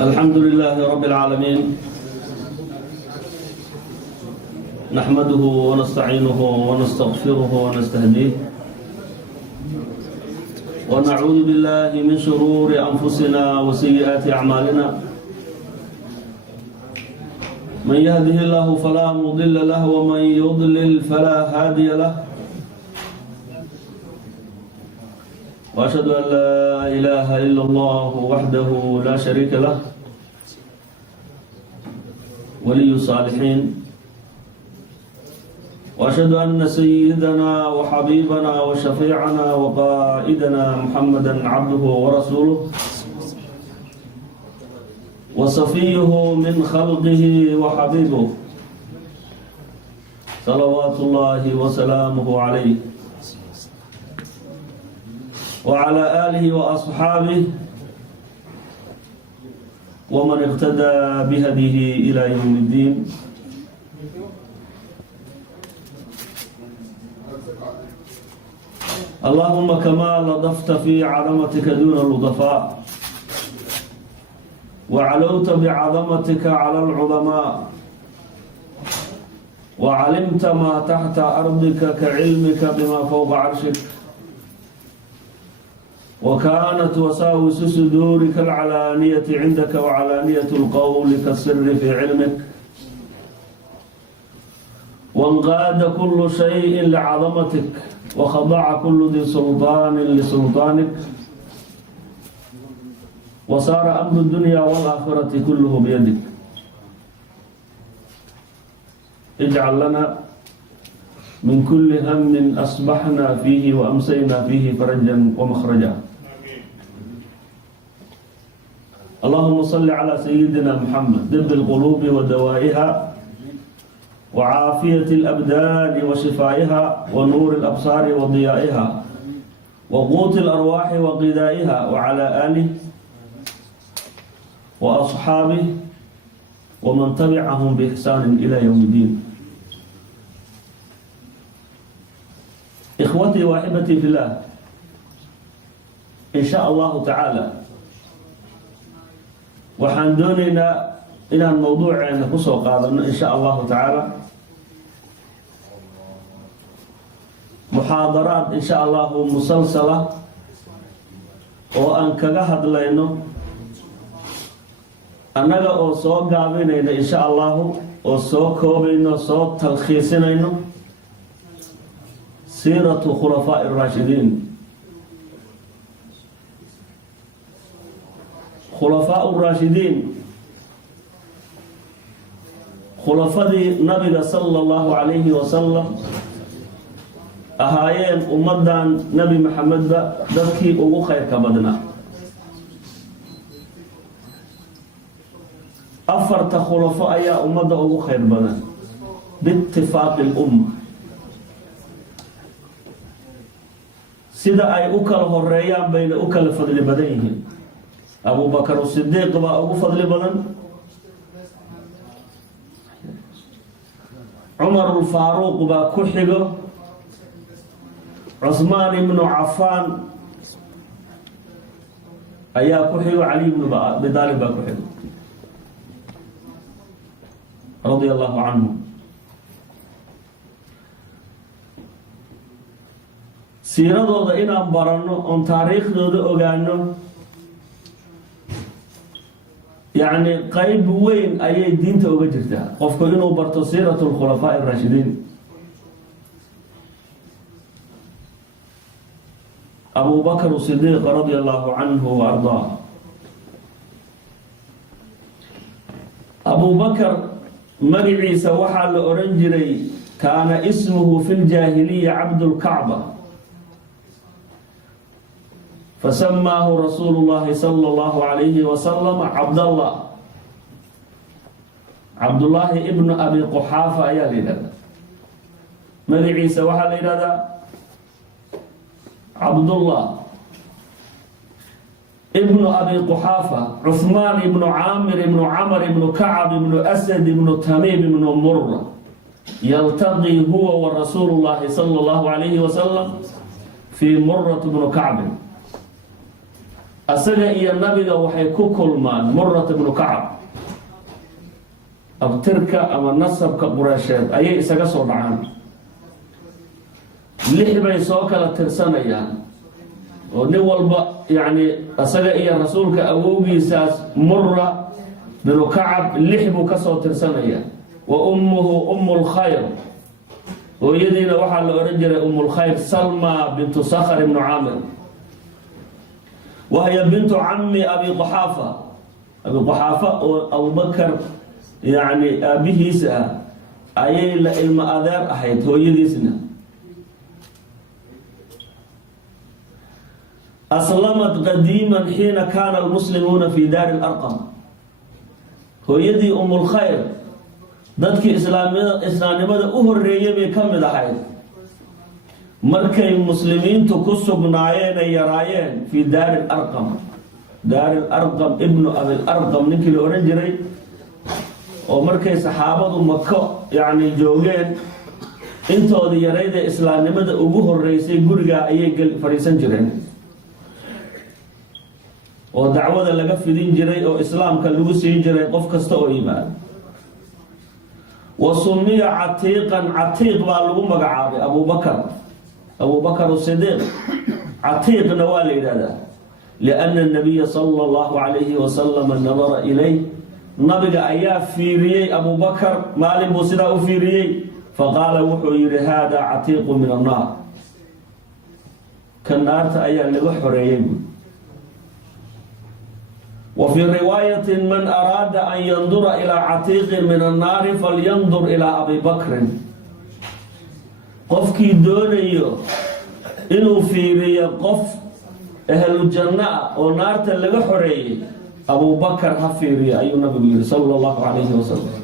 الحمد لله رب العالمين نحمده ونستعينه ونستغفره ونستهديه ونعوذ بالله من شرور أنفسنا وسيئات أعمالنا من يهده الله فلا مضل له ومن يضلل فلا هادي له وأشهد أن لا إله إلا الله وحده لا شريك له ولي الصالحين وأشهد أن سيدنا وحبيبنا وشفيعنا وقائدنا محمدا عبده ورسوله وصفيه من خلقه وحبيبه صلوات الله وسلامه عليه وعلى آله وأصحابه ومن اقتدى بهديه إلى يوم الدين. اللهم كما لطفت في عظمتك دون اللطفاء وعلوت بعظمتك على العظماء وعلمت ما تحت أرضك كعلمك بما فوق عرشك وكانت وساوس صدورك العلانية عندك وعلانية القول كالسر في علمك وانقاد كل شيء لعظمتك وخضع كل ذي سلطان لسلطانك وصار أمر الدنيا والآخرة كله بيدك. اجعل لنا من كل هم أصبحنا فيه وأمسينا فيه فرجا ومخرجا. اللهم صل على سيدنا محمد طب القلوب ودوائها وعافية الأبدان وشفائها ونور الأبصار وضيائها وقوت الأرواح وغذائها وعلى آله وأصحابه ومن تبعهم بإحسان إلى يوم الدين. إخوتي وأحبتي في الله، إن شاء الله تعالى waxaan doonaynaa inaan mawduuceena ku soo qaadano in sha allahu tacaala muxaadaraad in sha allahu musalsala oo aan kaga hadlayno annaga oo soo gaabinayno in sha allahu oo soo koobayno soo talkhiisinayno siiratu khulafaa'i raashidiin. خلفاء الراشدين خلفاء نبي صلى الله عليه وسلم أهايين أمدان نبي محمد دبكي أو خير كبدنا أفرت خلفاء يا أمد أو خير بدنا باتفاق الأمة سيدا أي أكل هريان بين أكل فضل بديهم. أبو بكر الصديق أبو فضل بدن، عمر الفاروق كحجه، عثمان بن عفان أيا كحجه، علي بن أبي طالب كحجه رضي الله عنه. سيرتooda inaan baranno on taariikhdooda ogaano يعني قيب وين أي دين توجدها قف كلنا برت سيرة الخلفاء الراشدين. أبو بكر الصديق رضي الله عنه وأرضاه. أبو بكر مرعي سوحا لأورنجري كان اسمه في الجاهلية عبد الكعبة فسماه رسول الله صلى الله عليه وسلم عبد الله. عبد الله ابن أبي قحافة يا ليلة مرعي سوحا ليلة عبد الله ابن أبي قحافة عثمان ابن عامر ابن عمر ابن كعب ابن أسد ابن تميم ابن مرة يلتقي هو ورسول الله صلى الله عليه وسلم في مرة بن كعب أسجى إيا النبي وحي كلمان مرة بن كعب أبتركة أما النصب كقراشات أي إساقا صدعان لحبا يسوكا لترسانة يعني ونوال يعني أسجى إيا رسولك أبوغي ساس مرة بن كعب لحبو كسو ترسانة يعني وأمه أم الخير ويدينا وحا لأرجل أم الخير سلمى بنت صخر بن عامر وهي بنت عم أبي قحافة أبي قحافة أو بكر يعني أبيه سأ أي المآذار أحيت هو يديسنا أسلمت قديما حين كان المسلمون في دار الأرقم هو يدي أم الخير dadkii islaamnimada u horeeyay bay ka mid ahayd markay muslimiintu ku sugnaayeen ay yaraayeen fi daar al-arqam ibn abi al-arqam ninkii la oran jiray oo markay saxaabadu Makka yaani joogeen intoodii yarayda islaamnimada ugu horeysay guriga ayay fariisan jireen oo dacwada laga fidin jiray oo islaamka lagu siin jiray qof kasta oo iimaan وسمي عتيقا عتيق بالغ مغعابي أبو بكر الصديق عتيق نوالي هذا لأن النبي صلى الله عليه وسلم نظر إليه نبي أيا فيري أبو بكر مالي بوسيدا فيري فقال وحير هذا عتيق من النار كالنار أيا لغحرين وفي رواية من أراد أن ينظر إلى عتيق من النار فلينظر إلى أبي بكر قفكي دونيو إنه في قف أهل الجنة ونار تلقى حرية أبو بكر هفيري أي النبي صلى الله عليه وسلم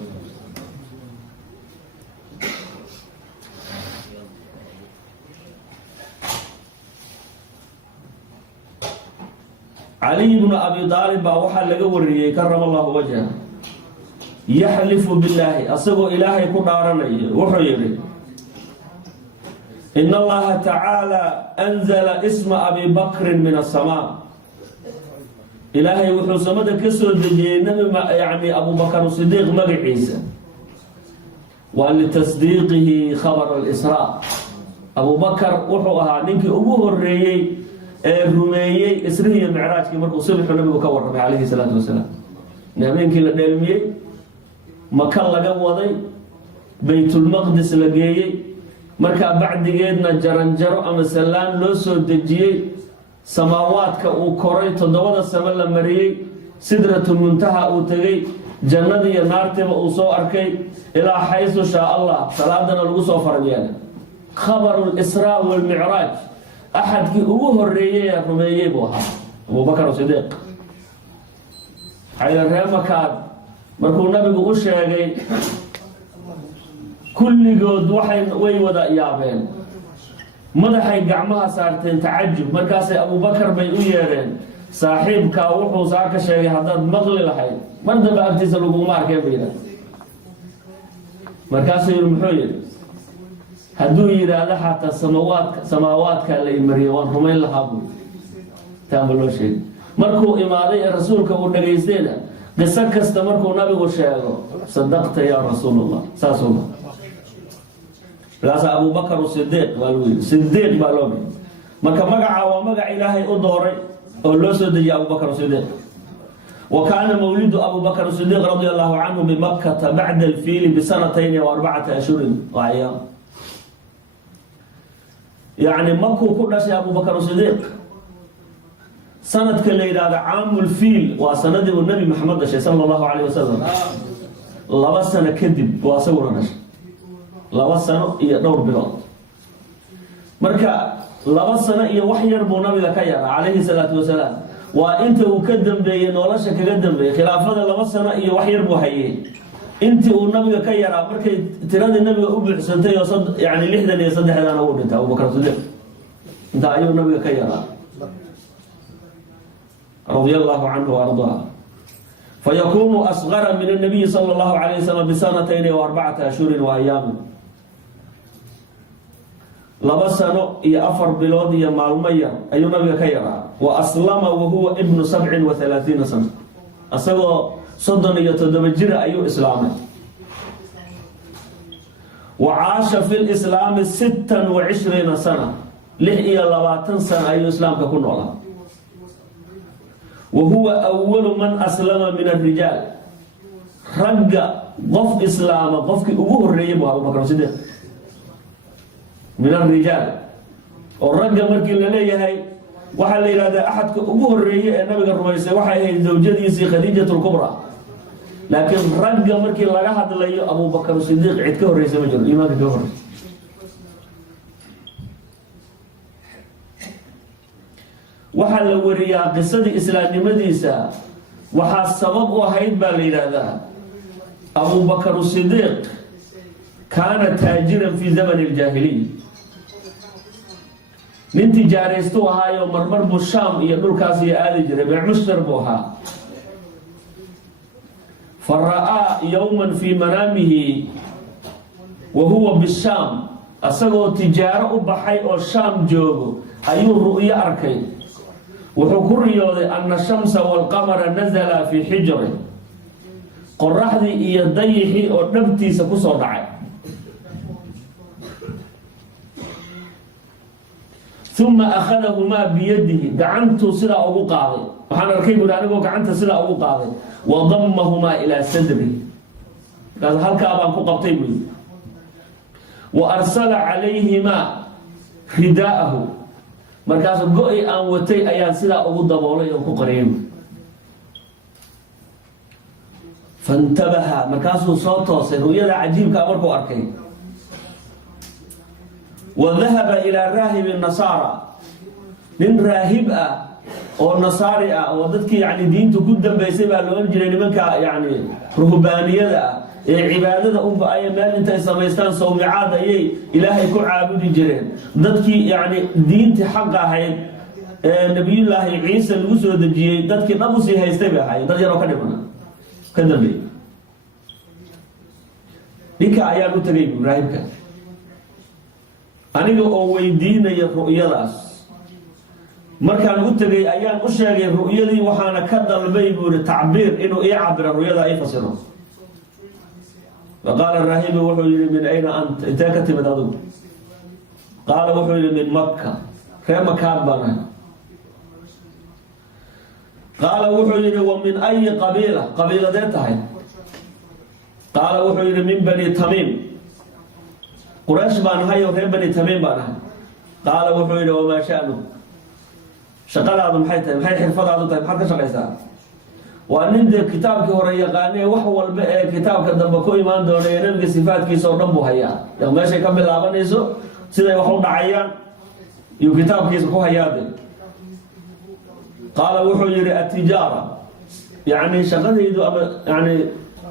علي بن أبي طالب وحا لغا وريي كرم الله وجهه يحلف بالله أصبو إلهي كدارني وحيري إن الله تعالى أنزل اسم أبي بكر من السماء إلهي وحو سمد كسر دجي يعني أبو بكر الصديق مغي عيسى ولتصديقه خبر الإسراء أبو بكر وحوها ننكي أبوه الريي الرميي إسرية معراج كي مرقو صبح النبي وكورمي عليه الصلاة والسلام نامين كي لدلمي مكان لقوضي بيت المقدس لقيي مركا بعد جيدنا جرنجرو أما سلام لوسو دجيي سماوات كأوكوري تدوضا السمال لمريي سدرة المنتهى أوتغي جنة ينارتب أوصو أركي إلى حيث شاء الله صلاتنا الوصو فرميانا خبر الإسراء والمعراج أحد كي أبوه الرئيي الرميي بوها أبو بكر الصديق حيث الرمكان مركو النبي بغشيغي كل جود وحي ويودا إيابين مدحي قعمها صارتين تعجب مركاسي أبو بكر بيؤيرين صاحبك وحو ساك شيغي حداد مغلي لحي مرد بأبتي سلوكو مار كيبينا مركاسي المحوير هدو يرادا حتى سماوات كان لي مريوان رمين لهابو تعملوا شيء مركو إمادي رسولك ودغيستينا قصة كستا مركو نبي وشيغو صدقت يا رسول الله ساسو الله لاسا أبو بكر الصديق صديق بالوبي مركا مقع ومقع إلهي أدوري أولو سدي أبو بكر الصديق وكان مولد أبو بكر الصديق رضي الله عنه بمكة بعد الفيل بسنتين و4 أشهر وأيام يعني مكو كل شيء أبو بكر الصديق سنة كالليلة هذا عام الفيل وسند النبي محمد صلى الله عليه وسلم لبا سنة كذب واسورنا لبا سنة يدور بلاد مركا لبا سنة يوحي يربو نبي ذكير عليه الصلاة والسلام وانت وكدم بي نولاشا كقدم بي خلافة لبا سنة يوحي يربو حيي انت والنبي ذكير مركا تراد النبي أبو حسنتي يعني لحدا يصدح لنا أول انت أبو بكر الصديق انت أيها النبي ذكير رضي الله عنه وأرضاه فيكون أصغر من النبي صلى الله عليه وسلم بسنتين و4 أشهر وأيام laba sano iyo 4 bilood iyo maalmo yar ayuu nabiga ka yaraa wa aslama wa huwa ibnu 37 sano asagoo 37 jir ayuu islaamay وعاش في الإسلام 26 سنة لحية 20 سنة أي إسلام ككون الله وهو أول من أسلم من الرجال رجع قف إسلام قف أبوه الرئيب أبو بكر الصديق من الرجال والرجع مركي اللي هي وحل إلى أحد أبوه الرئيب النبي الرئيس وحي زوجتي خديجة الكبرى لكن رجع مركي لغا هدلay Abu Bakar Siddiq cid ka horeysay ma jiro iimaanka ka horeysay waxa la wariyaa qisadii islaamnimadiisa waxa sabab u ahayd baa la yiraahdaa Abu Bakar Siddiq kana taajiran fi zaman al-jahiliyya nin tijaaraysto ahaayo marmar bu Sham iyo dhulkaas iyo aadi jiray bicmushtar buu ahaa فرأى يوما في منامه وهو بالشام أسقو تجارة بحي أو شام جوجو أي رؤيا أركي وحكر يوضي أن الشمس والقمر نزل في حجره قرح ذي يضيحي أو نبتي سكسو دعي ثم أخذهما بيده قعنته سلا أبو قاضي وحنا ركيب لأنه قعنته سلا أبو قاضي وضمهما إلى صدره قال هل كابان قبطي وأرسل عليهما رداءه مركز قوي أن وتي أيان سلا أبو ضبولي وقريم فانتبه مركز صوته سنوية عجيب كأمركو أركي وذهب إلى راهب النصارى من راهب oo nasaari oo dadkii yaani diintu ku dambeysay baa loo jiray nimanka yaani ruhbaaniyada ee cibaadada u baayay meel intay sameystaan sawmicaad ayay ilaahay ku caabudi jireen dadkii yaani diinta xaq ahayd ee nabiyullaahi ciise lagu soo dajiyay dadkii dhabu si haystay baa ahayd dad yar oo ka dhimana ka dambeey ninka ayaa u tagay ibraahimka aniga oo weydiinaya ru'yadaas markaan u tagay ayaan u sheegay ru'yadii waxaana ka dalbay buu tacbiir inuu ii cabiro ru'yada ay fasiro وقال الراهب وحي من أين أنت أنت كتبت أدو قال وحي من مكة كما كان بنا قال وحي ومن أي قبيلة ذاتها قال وحي من بني تميم قريش بان هاي وغير بني تميم بانها قال وحي وما شأنه شغال هذا محي حرفض هذا طيب حتى شغيسان وأن كتابك وريقاني وحو كتابك دنبكو إيمان دوني نبقى صفات كيسو ربو هيا يوم ماشي كمل لابن إيسو سيدا يوحو دعيان يو كتاب كيسو كو هيا قال وحو يري التجارة يعني شغال يدو يعني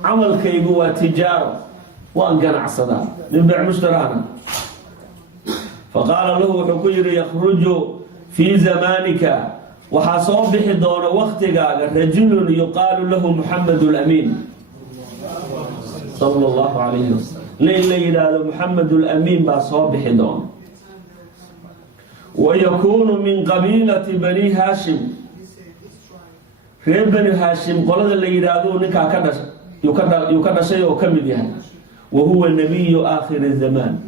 عمل كيقوى تجارة وأن كان عصدا نبيع مشترانا فقال له وحو يري يخرج في زمانك وحصوبح دون وقتك رجل يقال له محمد الأمين صلى الله عليه وسلم ليلة هذا محمد الأمين بصوبح دون ويكون من قبيلة بني هاشم غير بني هاشم قلت اللي يرادون يكاد شيء وكمل يعني وهو النبي آخر الزمان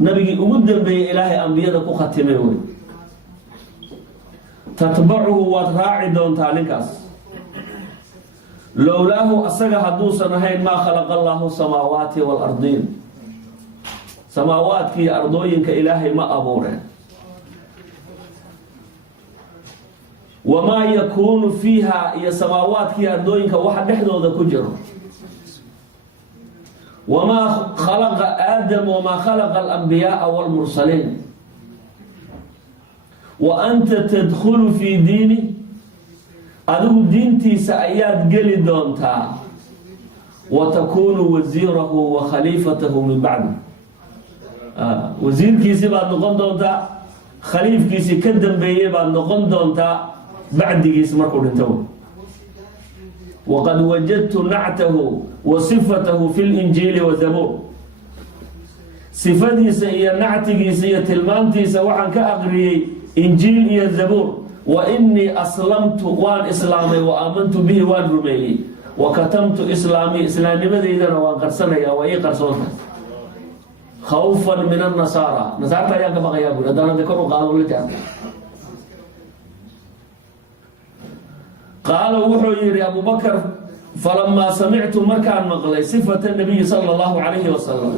نبي أمدن به إله أنبياء ختمه تتبعه وتراعي دون تالكاس لولاه أسجى حدوثا هين ما خلق الله السماوات والأرضين سماوات كي أرضين كإلهي ما أبوره وما يكون فيها يا سماوات كي أرضين كواحد نحن ذا كجر وما خلق آدم وما خلق الأنبياء والمرسلين وأنت تدخل في ديني أدو دينتي سأيات قلي دونتا وتكون وزيره وخليفته من بعده وزير كيسي بعد نقوم دونتا خليف كيسي كدن بيه بعد نقوم دونتا بعد كيسي مركو دنتو وقد وجدت نعته وصفته في الإنجيل والزبور sifadiisa iyo nactigiisa iyo tilmaantiisa waxaan ka aqriyey injiil iyo zabuur wa innii aslamtu waan islaamay wa aamantu bihi waan rumeeyey wa katamtu islaami islaamnimadeydana waan qarsanayaa waa ii qarsoonta khawfan min annasaara nasaarta ayaan ka baqayaa buuri haddaan hadda kor u qaado la jaar qaala wuxuu yidhi abubakar falamaa samictu markaan maqlay sifata nabiyi sala allahu calayhi wasalam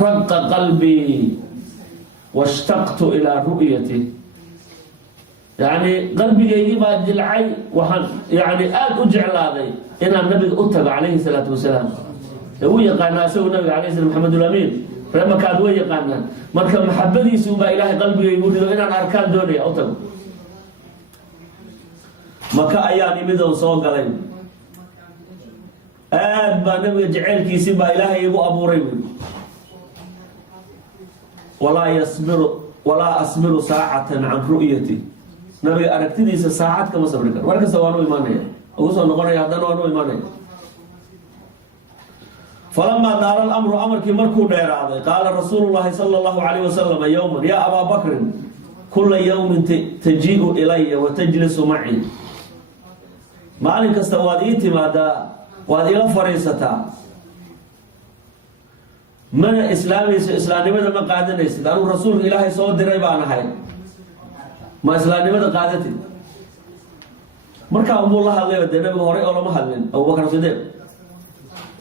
raqa qalbii washtaqtu ilaa ru'yatih yacni qalbigaygii baa jilcay waxaan yani aada u jeclaaday inaan nabiga u tago calayhi salaatu wasalaam ee u yaqaanaa isagu nabiga alayh slam maxamedulamiin reemakaad way yaqaanaan marka maxabadiisi unbaa ilaahay qalbigaygu dhigo inaan arkaan doonaya u tago maka ayaan imid oo soo galay aad baa nabiga jaceylkiisii baa ilaahay igu abuuray walaa asbiru saacatan can ru'yati nabiga aragtidiisa saacad kama sabri karo war kasta waan u imaanaya ugu soo noqonaya haddana waan u imaanaya falamaa daala alamru amarkii markuu dheeraaday qaala rasuulu llaahi sala allahu calayh wasalam yowman yaa abaa bakrin kula yowmin tajii'u ilaya wa tajlisu macii maalin kasta waad ii timaadaa waad ila fadhiisataa mana islaamayso islaamnimada ma qaadanaysid anugu rasuulka ilaahay soo diray baan ahay ma islaamnimada qaadatid markaa umuu la hadlayo dee nabiga horey oo lama hadlin abubakr sidiiq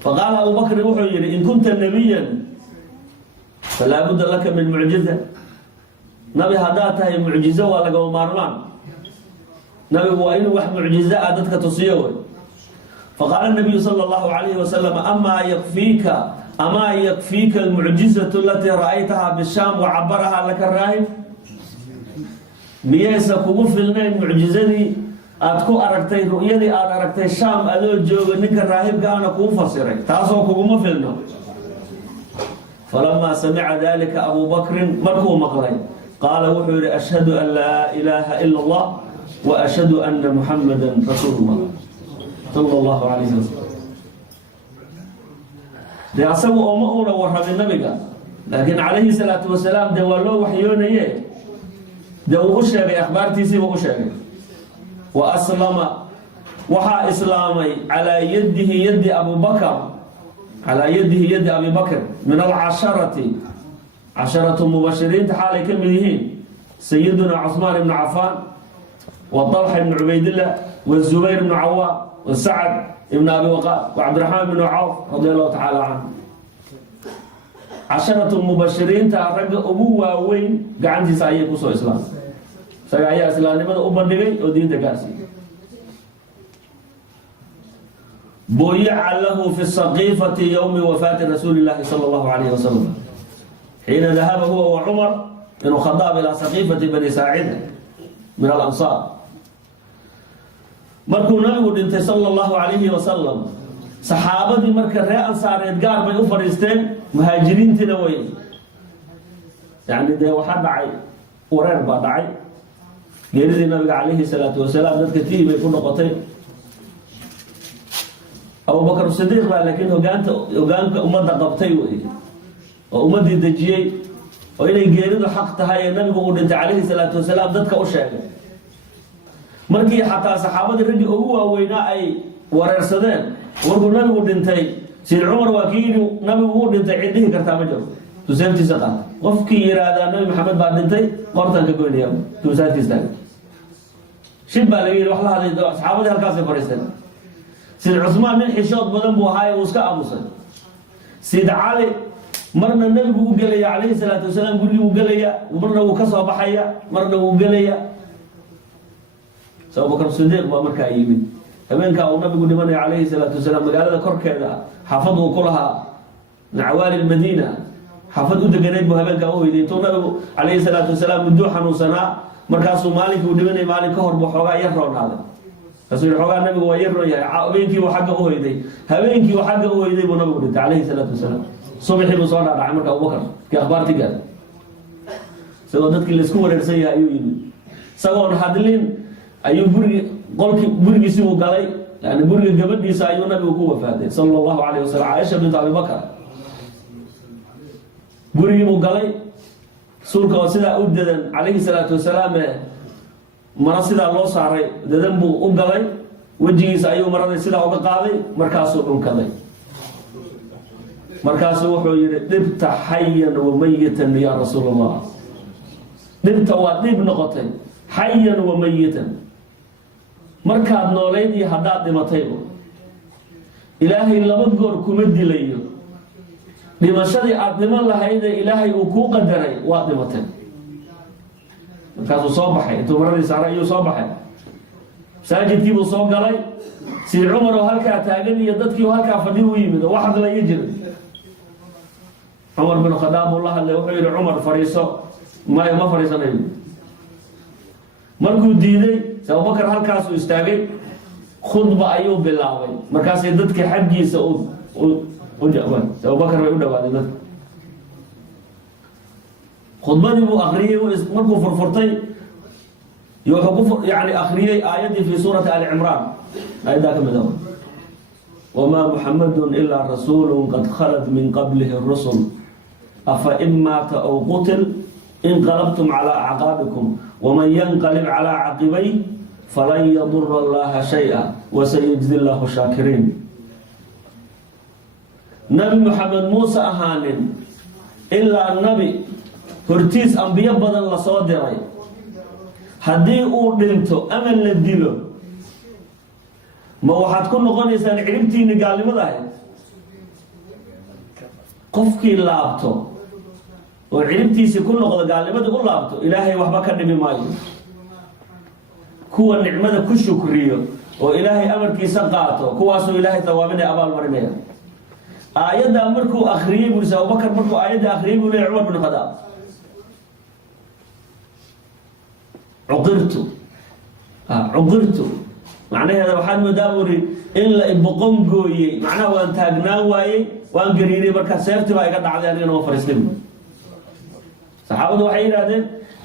faqaala abubakrin wuxuu yidhi in kunta nabiyan falaa budda laka min mucjiza nabi haddaad tahay mucjizo waa lagama maarmaan nabigu waa inuu wax mucjizo ah dadka tusiyo wey faqaala nabiyu sala allahu calayhi wasalam amaa yakfiika almucjizatu alatii ra'aytahaa bishaam wacabarahaa laka raahib miyaysa kugu filnayn mucjizadii aad ku aragtay ru'yadii aad aragtay shaam adoo jooga ninka raahibkaana kuu fasiray taasoo kuguma filno falamaa samica dalika abuu bakrin markuu maqlay qaala wuxuu yidhi ashhadu an laa ilaaha ila allah wa ashhadu anna muxamadan rasuulullah sala allahu calayhi wasalam dee asagu ooma uuna warramay nabiga laakiin calayhi salaatu wasalaam dee waa loo waxyoonaye dee uu u sheegay akhbaartiisiiba u sheegay wa aslama waxaa islaamay calaa yadihi yadi abubakr calaa yadihi yadi abi bakr min alcasharati casharatu mubashiriinta xaalay ka mid yihiin sayiduna cusmaan ibnu cafaan wa talxa ibnu cubaydillah wa zubayr ibnu cawaam wa sacad ibnu abi waqaas wa cabdiraxmaan ibnu cawf radi allahu tacaala canhu casharatu mubashiriinta ragga ugu waaweyn gacantiisa ayay kusoo islaamay isaga ayaa islaamnimada u bandhigay oo diinta gaarsiiyey buyica lahu fi saqiifati yowmi wafaati rasuuli llaahi sala allahu calayhi wasalam xiina dahaba huwa wa cumar inuu khadaab ilaa saqiifati bani saacida min alansaar markuu nabigu dhintay sala allahu calayhi wasalam saxaabadii marka reer ansaareed gaar bay u fadhiisteen muhaajiriintiina way yani dee waxaa dhacay wareer baa dhacay geeridii nabiga calayhi salaatu wasalaam dadka tii bay ku noqotay abubakr sidiiq baa laakiin hogaanka ummadda qabtay wey oo ummaddii dejiyey oo inay geeridu xaq tahay ee nabigu uu dhintay calayhi salaatu wasalaam dadka u sheegay markii xataa saxaabadii raggii ugu waaweynaa ay wareersadeen markuu nabigu dhintay sayid cumar waa kii yidhi nabigu uu dhintay cid dhihi kartaa ma jiro tusaantiisa qaata qofkii yidhaahdaa nabi maxamed baa dhintay qortaan ka goynaya tusaantiisa shib baa laga yidhi wax la hadlay saxaabadii halkaasay fadhiisteen sayid cusmaan nin xishood badan buu ahaa ee uu iska aamusay sayid cali marna nabigu u gelaya calayhi salaatu wasalaam gurigii uu gelaya marna wuu ka soo baxaya marna wuu gelaya abubakr sidiiq baa markaa yimid habeenkaa uu nabigu dhimanaya calayhi salaatu wasalaam magaalada korkeeda xaafad uu ku lahaa nacawaali lmadiina xaafad u deganayd buu habeenkaa u hoyday intuu nabigu calayhi salaatu wasalaam mudduu xanuunsanaa markaasuu maalinkii uu dhimanay maalin ka hor buu xoogaa yar roonaaday kaasuu yihi xoogaa nabigu waa yar roon yahay habeenkiibuu xagga u hoyday habeenkii uu xagga u hoyday buu nabigu dhintay calayhi salaatu wasalaam subaxii buu soo dhaadhacay marka abubakr kii akhbaarti gaar isagoo dadkii laisku wareersan yahay ayuu yimid isagoon hadlin ayuu gurigiisii uu galay yani guriga gabadhiisa ayuu nabigu ku wafaaday sala allahu calayh wasalam caaisha bint abi bakr gurigii buu galay rasuulka oo sidaa u dadan calayhi salaatu wasalaam mara sidaa loo saaray dadan buu u galay wejigiisa ayuu marada sidaa uga qaaday markaasuu dhunkaday markaasuu wuxuu yidhi dhibta xayan wa mayitan yaa rasuul allah dhibta waa dhib noqotay xayan wa mayitan markaad noolayd iyo haddaad dhimatayba ilaahay laba goor kuma dilayo dhimashadii aad dhiman lahaydee ilaahay uu kuu qadaray waad dhimatay markaasuu soo baxay intuu maradii saaray ayuu soo baxay masaajidkiibuu soo galay sii cumar oo halkaa taagan iyo dadkii halkaa fadhi u yimid oo wax hadlaya jira cumar bin khadaab uu la hadlay wuxuu yidhi cumar fadhiiso maya ma fadhiisanayo markuu diiday abubakar halkaasuu istaagay khudba ayuu bilaabay markaasay dadka xaggiisa abubakar bay u dhawaaday dadka khudbadii buu akriyey markuu furfurtay wuxuu yani akriyey aayaddii fi suurati ali cimraan aayaddaa ka mid ah wamaa muxamadun ilaa rasuulun qad khalad min qablihi rusul afa in maata aw qutil inqalabtum calaa acqaabikum waman yanqalib calaa caqibay falan yadura allaha shay-a wasayajzi llahu shaakiriin nabi maxamed muuse ahaanin ilaa nabi hortiis ambiyo badan lasoo diray haddii uu dhinto ama la dilo ma waxaad ku noqonaysaan ciribtiini gaalnimada ahayd qofkii laabto oo ciribtiisii ku noqdo gaalnimadii u laabto ilaahay waxba ka dhimi maayo kuwa nicmada ku shukriyo oo ilaahay amarkiisa qaato kuwaasoo ilaahay tawaabinaya abaal marinaya aayaddaa markuu akriyey buu yidhi abubakar markuu aayadda akriyey buu leeyahy cumar bin khadaab cuqirtu macnaheeda waxaad moodaa buu yidhi in la iboqon gooyey macnaha waan taagnaan waayey waan gariiray markaa seeftii baa iga dhacday anigana waan fariistay bu saxaabadu waxay yidhahdeen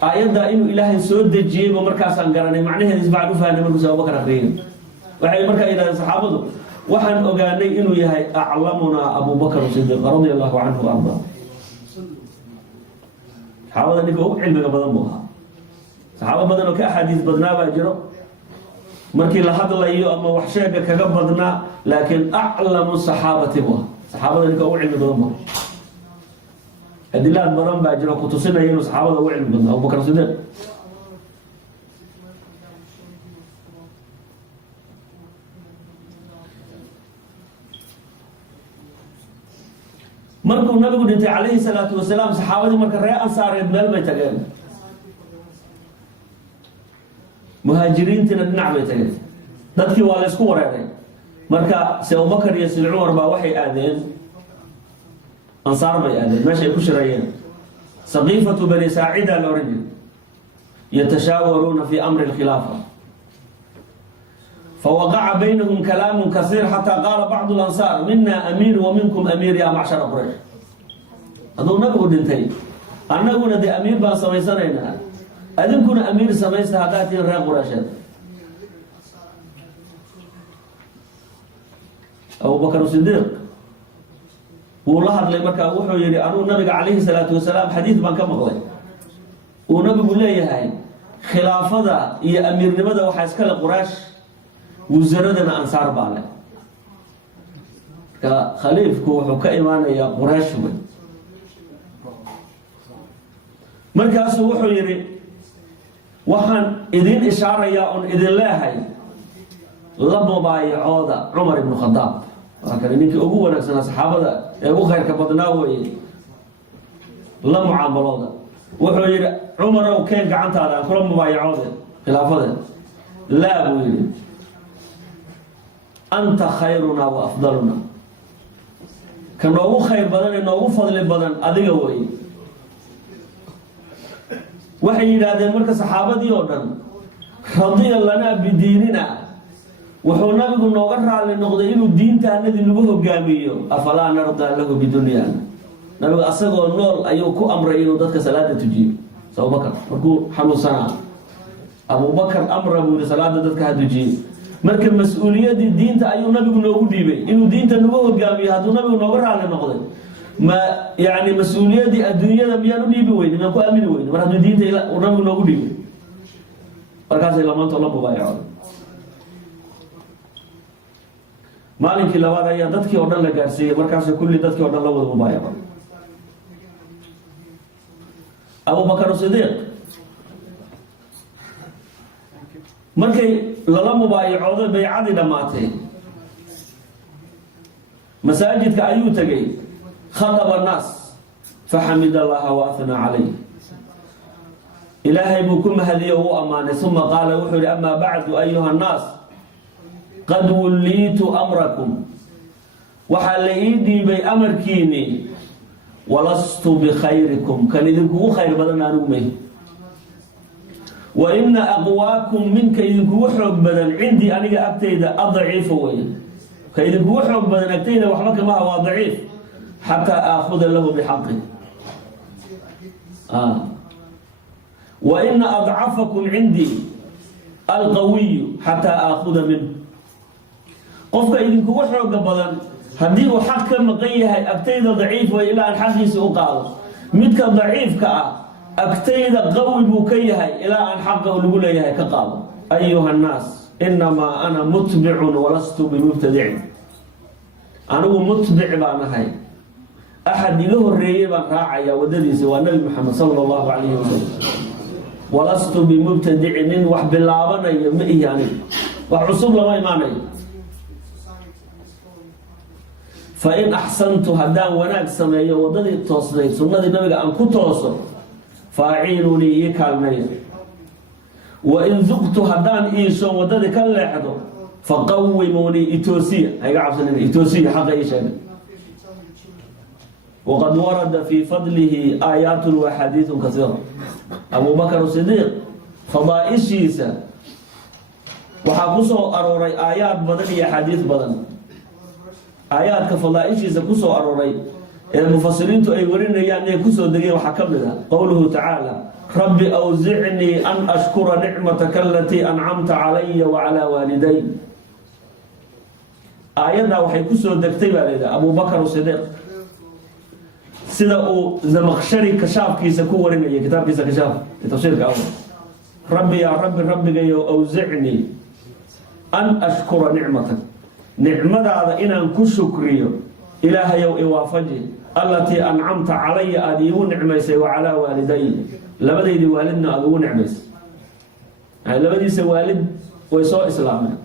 aayaddaa inuu ilaahay soo dejiyeyba markaasaan garanay macnaheeda isbacad u fahnay markuusa abubakar akriyey waxay markaa yidhahdeen saxaabadu waxaan ogaanay inuu yahay aclamunaa abubakr sidiiq radia allahu canhu arda saxaabada ninka ugu cilmiga badan buu ahaa saxaabo badan oo ka axaadiis badnaa baa jiro markii la hadlayo ama wax sheega kaga badnaa laakiin aclamu saxaabati buu ahaa saxaabada ninka ugu cilmi badan buu adilaad badan baa jiro kutusinaya inuu saxaabada ugu cilmi badnaa abubakr sidiiq markuu nabigu dhintay calayhi salaatu wasalaam saxaabadii marka reer ansaareed meel bay tageen muhaajiriintiina dhinac bay tageen dadkii waa la isku wareeray marka si abubakar iyo sid cumar baa waxay aadeen ansaar bay aadeen meeshay ku shirayeen saqiifatu bani saacida la ohan jiray yatashaawaruuna fi amri lkhilaafa فوقع بينهم كلام كثير حتى قال بعض الأنصار منا أمير ومنكم أمير يا معشر قريش هذا نبغى دنتي أنا أقول دي أمير بان سميسنا أذن كنا أمير سميس هذاتي الرأي قريش أبو بكر الصديق والله اللي مكا وحو يري أنو النبي عليه الصلاة والسلام حديث بان كم غلي ونبي يقول لي هاي خلافة يا أمير لماذا وحاسكال قريش وزردنا أنصار بالله كخليفكو وحكا إيمانا يا قريش مركز وحو يري وحن إذن إشارة يا إذن الله لما بايعودا عمر بن الخطاب هكذا نيكي أبوه نفسنا صحابة أبو خير كبضناوي لما عاملودا وحو يري عمر وكين قعنت هذا كلهم بايعودا خلافة لا أبو يري أنت خيرنا وأفضلنا كنوغو خير بدن نوغو فضل بدن أديك وي وحي هذا مركز صحابة ديونا رضي لنا بديننا وحو نبي نوغر على النقطة إنه الدين تهندي نبوه قاميو أفلا نرضى له بدنيانا نبي أصدقوا النور أيوكو أمر إنه ذاتك صلاة تجيب أبو بكر مركو حلو سنة أبو بكر أمر أبو صلاة ذاتك هتجيب marka mas'uuliyadii diinta ayuu nabigu noogu dhiibay inuu diinta nagu hogaamiyo hadduu nabigu nooga raali noqday ما يعني مسؤوليتي الدنيا لم يرني بوين ما كو امين وين mar haduu diinta ila rabbi noogu dhigay markaas ay lamaanto la mubaayacay maalinkii labaad ayaa dadkii oo dhan la gaarsiiyay markaas kulli dadkii oo dhan la wada mubaayacay Abu Bakr Siddiq markay lala mubaayacooday bay'adii dhamaatay masaajidka ayuu tagay خطب الناس فحمد الله واثنى عليه إلهي بكم هذه هو أمانة ثم قال وحر أما بعد أيها الناس قد وليت أمركم وحليدي بأمركيني ولست بخيركم كان إذنكم خير بدنا نؤمن وإن أقواكم منك إذنكم حب بدن عندي أنا أكتيد أضعيف وين كإذنكم حب بدن أكتيد وحبك ما هو ضعيف حتى آخذ له بحقه وإن أضعفكم عندي القوي حتى آخذ منه قفك إذن كوحر قبلا هديه حق مقيه أكتيد ضعيف وإلى أن حقي سأقال متك ضعيف أكتيد قوي بكيه إلى أن حقه لقوله كقال أيها الناس إنما أنا متبع ولست بمبتدع أنا متبع بانهاي أحد له الريبة راعي وددي سوى النبي محمد صلى الله عليه وسلم ولست بمبتدع وحب اللعبنا يمئي يعني وعصب لما يماني فإن أحسنت هدان وناك سمعي وددي التصديق سنة النبي أن كتوصل فاعينوني يكالمي وإن ذقت هدان إيشو وددي كاللحظة فقوموني إتوسية هيك عبسنين إتوسية حق إيشان وقد ورد في فضله آيات وحديث كثيرة أبو بكر الصديق فضائشيسا وحاكسو أروري آيات بدنية حديث بدن آيات كفضائشيسا كسو أروري المفسرين تؤيورين يعني كسو دقيق وحكم لها قوله تعالى ربي أوزعني أن أشكر نعمتك التي أنعمت علي وعلى والدي آياتها وحي كسو دكتيبها لها أبو بكر الصديق sida uu Zamakhshari kashaafkiisa ku warinayay kitaabkiisa kashaaf tafsiirka awal rabbi ya rabbi rabbigayo awzicni an ashkura ni'matak ni'madaada inaan ku shukriyo ilaahayow iwaafaji allati an'amta alayya adiigu ni'maysay wa ala walidayya labadaydi waalidna adiigu ni'maysay ay labadiisa waalid way soo islaameen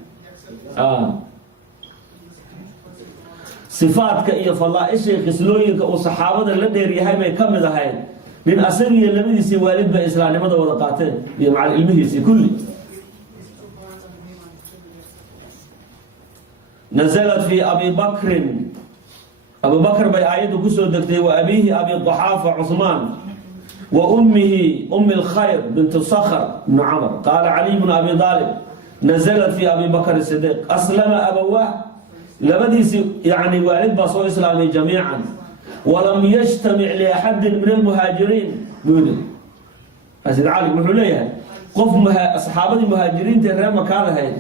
صفاتك iyo fadaaisha qislooyinka oo saxaabada la dheer yahay bay kamid ahayn min asriya labadiisa waalid ba islaamnimada wada qaateen iyo macal ilmihiisa kulli نزلت في أبي بكر بي آيات كسو دكتي وأبيه أبي الضحافة عثمان وأمه أم الخير بنت الصخر بن عمر قال علي بن أبي طالب نزلت في أبي بكر الصديق أسلم أبواه لبديس يعني والد بصو إسلامي جميعا ولم يجتمع لأحد من المهاجرين بودن أسد علي بن حليها قف أصحاب المهاجرين ترى مكان هاي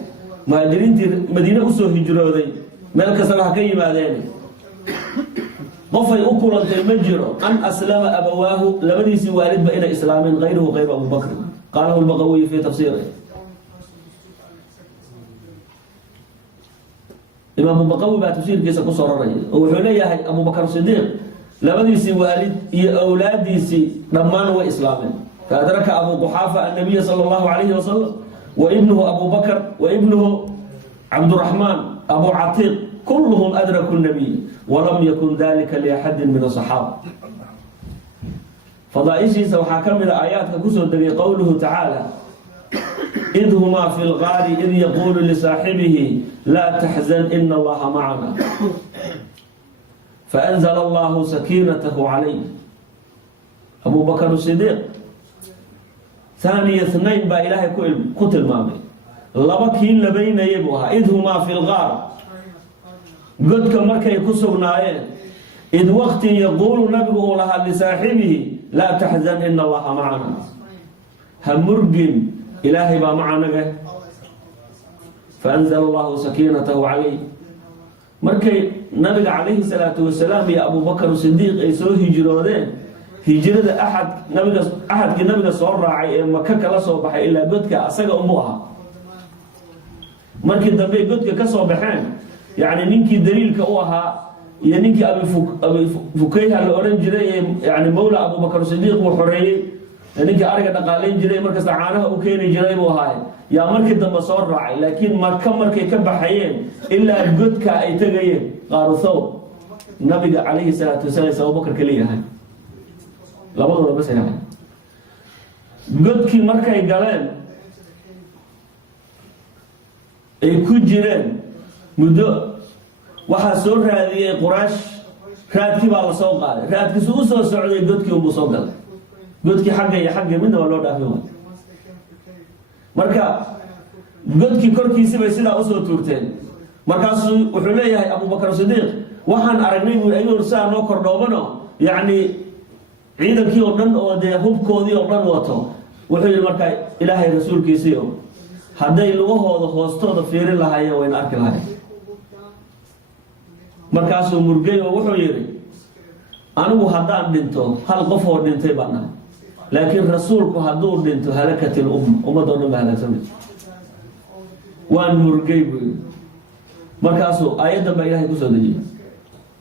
مهاجرين مدينة أسو هجروا ذي ملك سبح كيما ذي قف يأكل المجر أن أسلم أبواه لبديس والد بين إسلام غيره غير أبو بكر قاله البغوي في تفسيره إمام البقوي بعد تفسير كيسا قصر الرجل وحوليه أبو بكر الصديق لبديسي والد يا أولاديسي رمان وإسلام فأدرك أبو قحافة النبي صلى الله عليه وسلم وابنه أبو بكر وابنه عبد الرحمن أبو عتيق كلهم أدركوا النبي ولم يكن ذلك لأحد من الصحابة فضائشي سوحاكم إلى آيات كسر قوله تعالى إذ هما في الغار إذ يقول لصاحبه لا تحزن إن الله معنا فأنزل الله سكينته عليه أبو بكر الصديق ثاني اثنين با إلهي قتل مامي لبكين لبين يبوها إذ هما في الغار قد كمركا يكسرنا إذ وقت يقول نبيه لها لصاحبه لا تحزن إن الله معنا همرقن إلهي با معنا فأنزل الله سكينته عليه markay nabiga calayhi salaatu wasalaam iyo abubakar sidiiq ay soo hijroodeen hijrada axadkii nabiga soo raacay ee maka kala soo baxay ilaa godka asaga unbuu ahaa. markii dambe godka ka soo baxeen yani ninkii daliilka u ahaa iyo ninkii abi fukayha la oran jiray ee yani mawla abubakar sidiiq uu xoreeyey ninkii ariga dhaqaalayn jiray markasta caanaha u keeni jiray buu ahaa yaa markii dambe soo raacay. laakiin maka markay ka baxayeen ilaa godka ay tegayeen qaaru thawr nabiga calayhi salaatu wasalaam abubakar kaliyahay labadooda bas yahay. godkii markay galeen ay ku jireen muddo waxaa soo raadiyey quraash. raadkii baa la soo qaaday, raadkiisu u soo socday godkii unbuu soo galay. godkii xagga iyo xagga midna waa loo dhaafi waay. marka godkii korkiisi bay sidaa usoo tuurteen. markaasuu wuxuu leeyahay abubakar sidiiq waxaan aragnay buu ayuu saa noo kordhoobano yacni ciidankii oo dhan oo dee hubkoodii oo dhan wato. wuxuu yidhi markaa ilaahay rasuulkiisii o hadday lugahooda hoostooda fiirin lahaayeen wayna arki lahayen. markaasuu murgay oo wuxuu yidhi anigu haddaan dhinto hal qof oo dhintay baan nahay, laakiin rasuulku hadduu dhinto halakatil ummadoo dhan ba halaagsamay. waan murgay buu yidhi. markaasuu aayaddan baa ilaahay kusoo dejiyey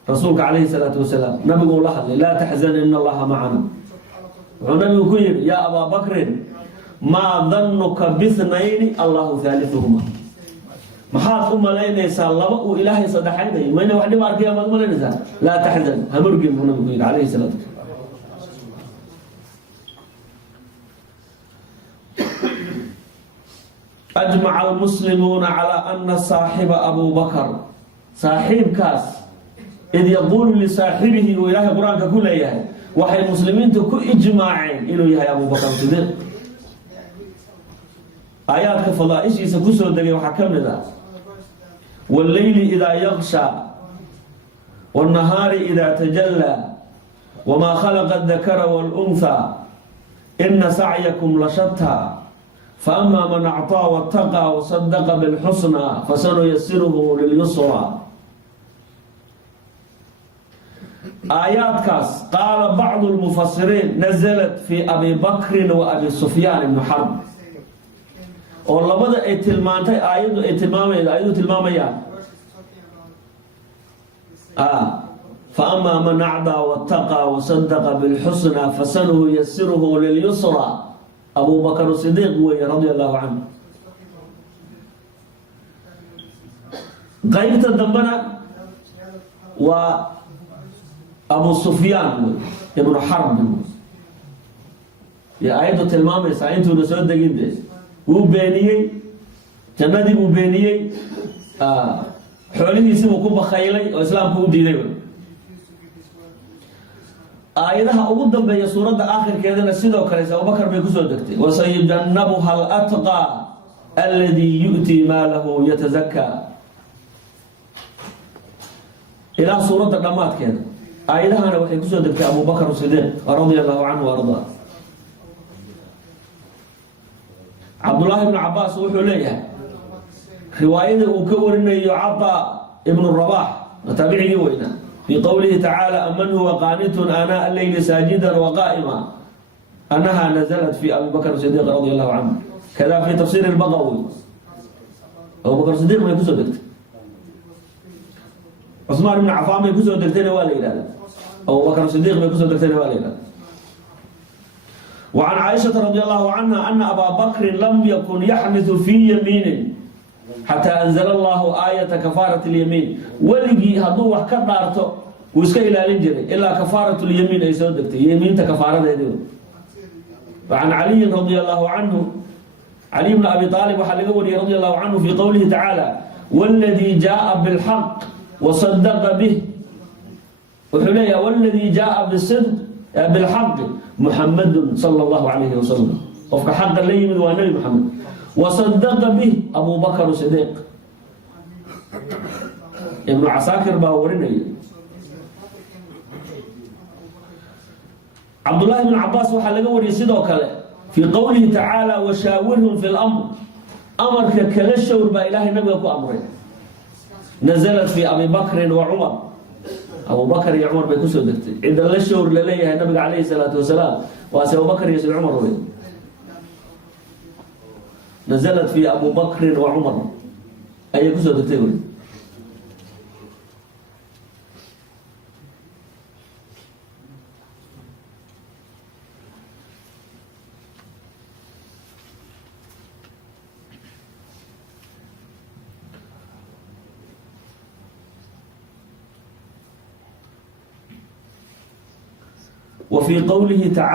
rasuulka calayhi salaatu wasalaam nabigu ula hadlay laa taxzan ina allaha macana. wuxuu nabigu ku yidhi yaa abaa bakrin maa danuka bithnayni allahu haaliuhuma. maxaad u malaynaysaa laba uu ilaahay saddexaynayo? mayna wax dhib arkaya maad umalaynaysaa? laa taxzan ha murgin buu nabigu yidhi calayhi salaatu wasalaam. أجمع المسلمون على أن صاحب أبو بكر صاحب كاس إذ يقول لصاحبه وإله القرآن كل يهي وحي المسلمين تكو إجماعين إنه يهي أبو بكر صديق. آيات كفضائش يسكسوا الدقيق وحكمنا ذا والليل إذا يغشى والنهار إذا تجلى وما خلق الذكر والأنثى إن سعيكم لشتى فأما من أعطى واتقى وصدق بالحسنى فسنيسره لليسرى. آيات كاس قال بعض المفسرين نزلت في أبي بكر وأبي سفيان بن حرب. والله بدأ اتلمانتي آيات تلمامية فأما من أعطى واتقى وصدق بالحسنى فسنيسره لليسرى. أبو بكر الصديق رضي الله عنه. قيمة الدنبنا وأبو سفيان ابن حرب يا آيات المامة سعينتو نسود جدا وبينيي جندي وبينيي حوله يسمو كوبا خيلي وإسلام كوب ديني. آياتها ugu dambeeya suurada aakhirkeedana sidoo kale Abu Bakar bay ku soo degtay wasayujannabuha al-atqa alladhi yu'ti malahu yatazakka ila suurada dhamaadkeeda. aayadahana waxay ku soo degtay Abu Bakar Siddiq radiyallahu anhu warda. Abdullah ibn Abbas wuxuu leeyahay riwaayada uu ka warinayo Ata ibn Rabah tabi'i weyna في قوله تعالى أمن هو قانت آناء الليل ساجدا وقائما أنها نزلت في أبي بكر الصديق رضي الله عنه. كذا في تفسير البغوي أبو بكر الصديق ما يكون صدقت، عثمان بن عفان ما يكون صدقتين ولا إله، أبو بكر الصديق ما يكون صدقتين ولا إله. وعن عائشة رضي الله عنها أن أبا بكر لم يكن يحنث في يمينه حتى أنزل الله آية كفارة اليمين. ولقي هدو وحكا دارتو ويسكا إلى لنجري إلا كفارة اليمين أي سودكتي يمين تكفارة ديو. وعن علي رضي الله عنه علي بن أبي طالب وحلقوني رضي الله عنه في قوله تعالى والذي جاء بالحق وصدق به. وحليا والذي جاء بالصدق بالحق محمد صلى الله عليه وسلم. وفق حق اللي من والنبي محمد وصدق به أبو بكر الصديق. ابن عساكر باوريني. عبد الله بن عباس وحلقوا يسيدوا كله في قوله تعالى وشاورهم في الأمر. أمر كلا الشور با إله النبي أكو أمره نزلت في أبي بكر وعمر أبو بكر يا عمر بيكون سودكتي إذا لا شهور لليه النبي عليه الصلاة والسلام وأبو بكر يسوع عمر وين نزلت في أبو بكر وعمر أي يكون سودكتي وين وفي قوله تعالى